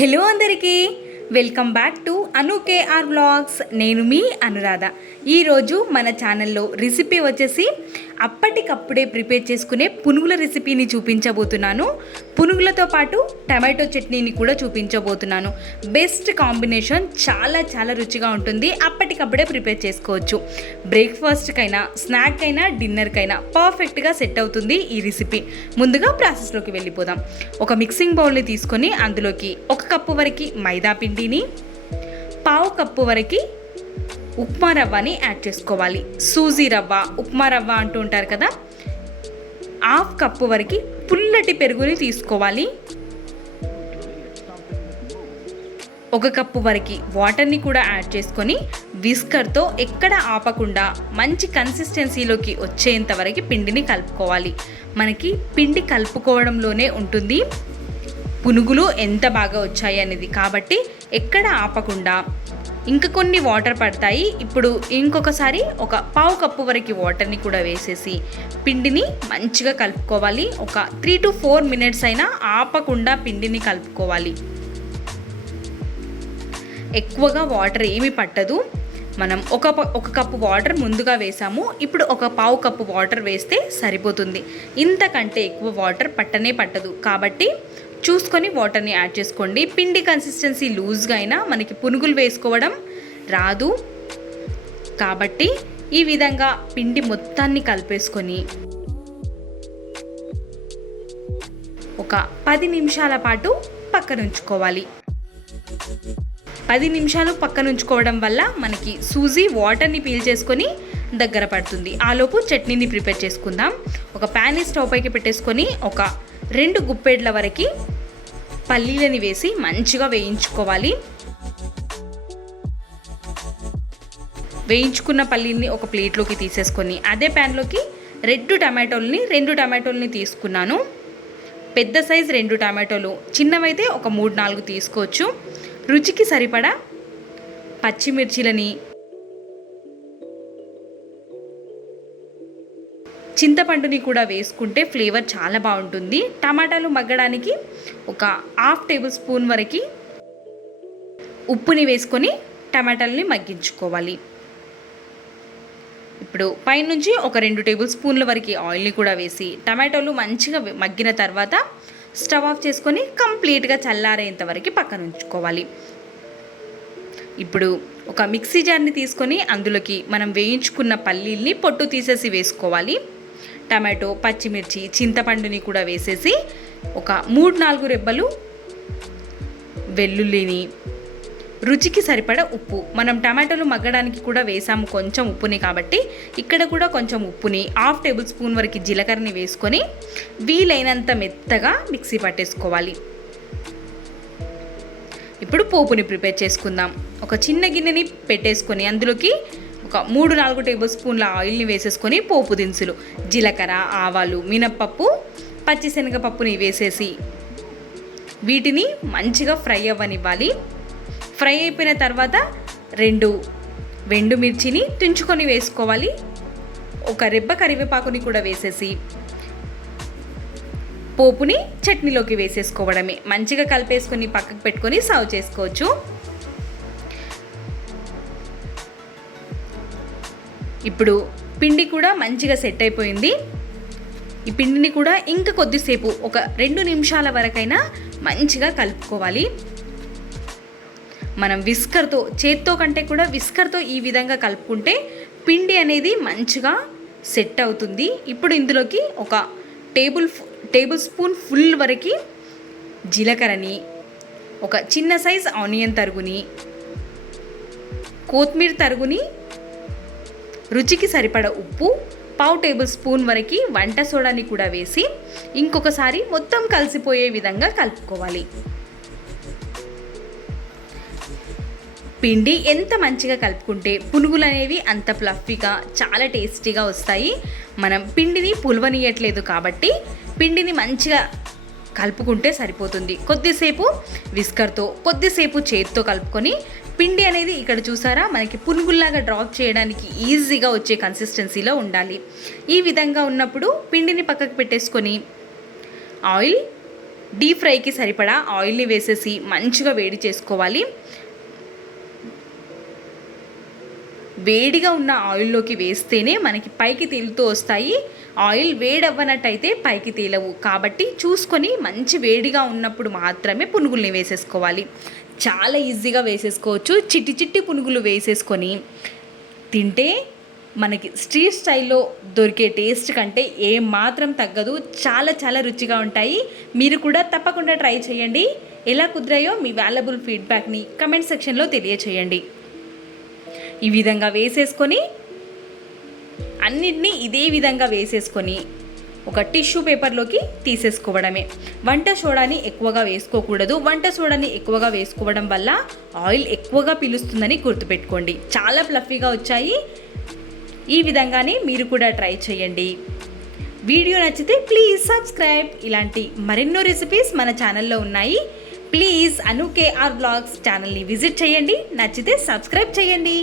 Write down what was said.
Hello అందరికీ welcome back to Anu KR vlogs. నేను మీ అనురాధ. ఈరోజు మన ఛానల్లో రెసిపీ వచ్చేసి అప్పటికప్పుడే ప్రిపేర్ చేసుకునే పునుగుల రెసిపీని చూపించబోతున్నాను. పునుగులతో పాటు టమాటో చట్నీని కూడా చూపించబోతున్నాను. బెస్ట్ కాంబినేషన్, చాలా చాలా రుచిగా ఉంటుంది. అప్పటికప్పుడే ప్రిపేర్ చేసుకోవచ్చు. బ్రేక్ఫాస్ట్కైనా, స్నాక్ అయినా, డిన్నర్కైనా పర్ఫెక్ట్గా సెట్ అవుతుంది ఈ రెసిపీ. ముందుగా ప్రాసెస్లోకి వెళ్ళిపోదాం. ఒక మిక్సింగ్ బౌల్ని తీసుకొని అందులోకి 1 కప్పు వరకు మైదా పిండిని, పావు కప్పు వరకు ఉప్మా రవ్వని యాడ్ చేసుకోవాలి. సూజీ రవ్వ, ఉప్మా రవ్వ అంటూ ఉంటారు కదా. 1/2 కప్పు వరకు పుల్లటి పెరుగుని తీసుకోవాలి. 1 కప్పు వరకు వాటర్ని కూడా యాడ్ చేసుకొని విస్కర్తో ఎక్కడ ఆపకుండా మంచి కన్సిస్టెన్సీలోకి వచ్చేంత వరకు పిండిని కలుపుకోవాలి. మనకి పిండి కలుపుకోవడంలోనే ఉంటుంది పునుగులు ఎంత బాగా వచ్చాయి అనేది. కాబట్టి ఎక్కడ ఆపకుండా ఇంకా కొన్ని వాటర్ పడతాయి. ఇప్పుడు ఇంకొకసారి 1/4 కప్పు వరకు వాటర్ని కూడా వేసేసి పిండిని మంచిగా కలుపుకోవాలి. ఒక 3 to 4 minutes అయినా ఆపకుండా పిండిని కలుపుకోవాలి. ఎక్కువగా వాటర్ ఏమీ పట్టదు. మనం ఒక కప్పు వాటర్ ముందుగా వేసాము. ఇప్పుడు 1/4 కప్పు వాటర్ వేస్తే సరిపోతుంది. ఇంతకంటే ఎక్కువ వాటర్ పట్టనే పట్టదు. కాబట్టి చూసుకొని వాటర్ని యాడ్ చేసుకోండి. పిండి కన్సిస్టెన్సీ లూజ్గా అయినా మనకి పునుగులు వేసుకోవడం రాదు. కాబట్టి ఈ విధంగా పిండి మొత్తాన్ని కలిపేసుకొని ఒక 10 నిమిషాల పాటు పక్కన ఉంచుకోవాలి. 10 నిమిషాలు పక్కన ఉంచుకోవడం వల్ల మనకి సూజీ వాటర్ని పీల్ చేసుకొని దగ్గర పడుతుంది. ఆలోపు చట్నీని ప్రిపేర్ చేసుకుందాం. ఒక ప్యాన్ని స్టవ్ పైకి పెట్టేసుకొని ఒక 2 గుప్పెడ్ల వరకు పల్లీలని వేసి మంచిగా వేయించుకోవాలి. వేయించుకున్న పల్లీని ఒక ప్లేట్లోకి తీసేసుకొని అదే ప్యాన్లోకి 2 టమాటోల్ని తీసుకున్నాను. పెద్ద సైజు 2 టమాటోలు, చిన్నవైతే ఒక 3-4 తీసుకోవచ్చు. రుచికి సరిపడా పచ్చిమిర్చిలని, చింతపండుని కూడా వేసుకుంటే ఫ్లేవర్ చాలా బాగుంటుంది. టమాటాలు మగ్గడానికి ఒక 1/2 టేబుల్ స్పూన్ వరకు ఉప్పుని వేసుకొని టమాటాలని మగ్గించుకోవాలి. ఇప్పుడు పైనుంచి ఒక 2 టేబుల్ స్పూన్ల వరకు ఆయిల్ని కూడా వేసి టమాటోలు మంచిగా మగ్గిన తర్వాత స్టవ్ ఆఫ్ చేసుకొని కంప్లీట్గా చల్లారేంత వరకు పక్కన ఉంచుకోవాలి. ఇప్పుడు ఒక మిక్సీ జార్ని తీసుకొని అందులోకి మనం వేయించుకున్న పల్లీల్ని పొట్టు తీసేసి వేసుకోవాలి. టమాటో, పచ్చిమిర్చి, చింతపండుని కూడా వేసేసి ఒక 3-4 రెబ్బలు వెల్లుల్లిని, రుచికి సరిపడా ఉప్పు, మనం టమాటోలు మగ్గడానికి కూడా వేసాము కొంచెం ఉప్పుని, కాబట్టి ఇక్కడ కూడా కొంచెం ఉప్పుని, 1/2 టేబుల్ స్పూన్ వరకు జీలకర్రని వేసుకొని వీలైనంత మెత్తగా మిక్సీ పట్టేసుకోవాలి. ఇప్పుడు పోపుని ప్రిపేర్ చేసుకుందాం. ఒక చిన్న గిన్నెని పెట్టేసుకొని అందులోకి ఒక 3-4 టేబుల్ స్పూన్ల ఆయిల్ని వేసేసుకొని పోపు దినుసులు, జీలకర్ర, ఆవాలు, మినప్పప్పు, పచ్చిశనగపప్పుని వేసేసి వీటిని మంచిగా ఫ్రై అవ్వనివ్వాలి. ఫ్రై అయిపోయిన తర్వాత 2 ఎండుమిర్చిని తుంచుకొని వేసుకోవాలి. ఒక రెబ్బ కరివేపాకుని కూడా వేసేసి పోపుని చట్నీలోకి వేసేసుకోవడమే. మంచిగా కలిపేసుకొని పక్కకు పెట్టుకొని సర్వ్ చేసుకోవచ్చు. ఇప్పుడు పిండి కూడా మంచిగా సెట్ అయిపోయింది. ఈ పిండిని కూడా ఇంకా కొద్దిసేపు ఒక 2 నిమిషాల వరకైనా మంచిగా కలుపుకోవాలి. మనం చేత్తో కంటే కూడా విస్కర్తో ఈ విధంగా కలుపుకుంటే పిండి అనేది మంచిగా సెట్ అవుతుంది. ఇప్పుడు ఇందులోకి ఒక టేబుల్ స్పూన్ ఫుల్ వరకు జీలకర్రని, ఒక చిన్న సైజ్ ఆనియన్ తరుగుని, కొత్తిమీర తరుగుని, రుచికి సరిపడ ఉప్పు, 1/2 టేబుల్ స్పూన్ వరకు వంట సోడాని కూడా వేసి ఇంకొకసారి మొత్తం కలిసిపోయే విధంగా కలుపుకోవాలి. పిండి ఎంత మంచిగా కలుపుకుంటే పునుగులు అనేవి అంత ఫ్లఫీగా, చాలా టేస్టీగా వస్తాయి. మనం పిండిని పులవనీయట్లేదు కాబట్టి పిండిని మంచిగా కలుపుకుంటే సరిపోతుంది. కొద్దిసేపు విస్కర్తో, కొద్దిసేపు చేత్తో కలుపుకొని పిండి అనేది ఇక్కడ చూసారా మనకి పునుగుల్లాగా డ్రాప్ చేయడానికి ఈజీగా వచ్చే కన్సిస్టెన్సీలో ఉండాలి. ఈ విధంగా ఉన్నప్పుడు పిండిని పక్కకు పెట్టేసుకొని ఆయిల్ డీప్ ఫ్రైకి సరిపడా ఆయిల్ని వేసేసి మంచిగా వేడి చేసుకోవాలి. వేడిగా ఉన్న ఆయిల్లోకి వేస్తేనే మనకి పైకి తేలుతూ వస్తాయి. ఆయిల్ వేడవ్వనట్టయితే పైకి తేలవు. కాబట్టి చూసుకొని మంచి వేడిగా ఉన్నప్పుడు మాత్రమే పునుగుల్ని వేసేసుకోవాలి. చాలా ఈజీగా వేసేసుకోవచ్చు. చిట్టి చిట్టి పునుగులు వేసేసుకొని తింటే మనకి స్ట్రీట్ స్టైల్లో దొరికే టేస్ట్ కంటే ఏం మాత్రం తగ్గదు. చాలా చాలా రుచిగా ఉంటాయి. మీరు కూడా తప్పకుండా ట్రై చేయండి. ఎలా కుదిరాయో మీ వాల్యుబుల్ ఫీడ్బ్యాక్ని కమెంట్ సెక్షన్లో తెలియచేయండి. ఈ విధంగా వేసేసుకొని అన్నిటినీ ఇదే విధంగా వేసేసుకొని ఒక టిష్యూ పేపర్లోకి తీసేసుకోవడమే. వంట సోడాని ఎక్కువగా వేసుకోకూడదు. వంట సోడాని ఎక్కువగా వేసుకోవడం వల్ల ఆయిల్ ఎక్కువగా పీలుస్తుందని గుర్తుపెట్టుకోండి. చాలా ఫ్లఫీగా వచ్చాయి. ఈ విధంగానే మీరు కూడా ట్రై చేయండి. వీడియో నచ్చితే ప్లీజ్ సబ్స్క్రైబ్. ఇలాంటి మరెన్నో రెసిపీస్ మన ఛానల్లో ఉన్నాయి. ప్లీజ్ అను కేఆర్ వ్లాగ్స్ ఛానల్ని విజిట్ చేయండి. నచ్చితే సబ్స్క్రైబ్ చేయండి.